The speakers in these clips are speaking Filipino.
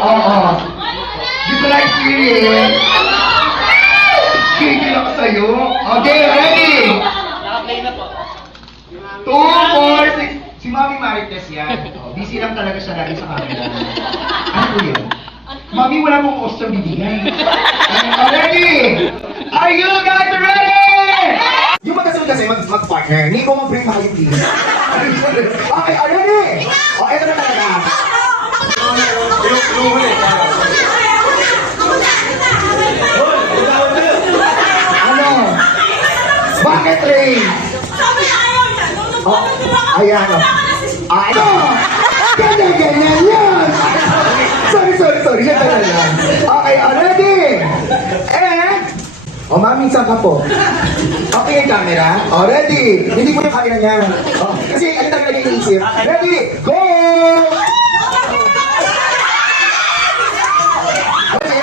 Oo. Di ko na-experience. Kikil ako sa'yo. Okay, ready? Naka-play na po. 2, 4, 6. Si Mami Marites yan. Oh, busy lang talaga siya lagi sa camera. Ano po yun? Mami, wala pong custom bibigay. Ready? Are you guys ready? Yung magkasunod kasi mag-partner. Hindi ko mag-bring pa kayo, please. Okay, are you ready? O, eto na talaga. Ano? Bakit, Ray? Oh, ayan o. Ano? Ganyan yan! Sorry. Siya yan. Okay, ready? Mami, saan ka po? Okay, yung camera. Ready? Hindi mo yung camera niya. Kasi, ano talaga iniisip? Ready? Go! Okay.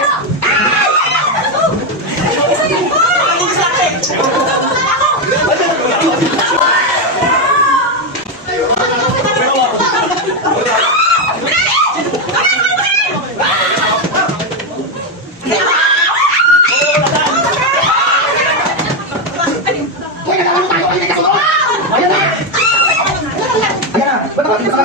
Ayan na! Ba't nakakita ka?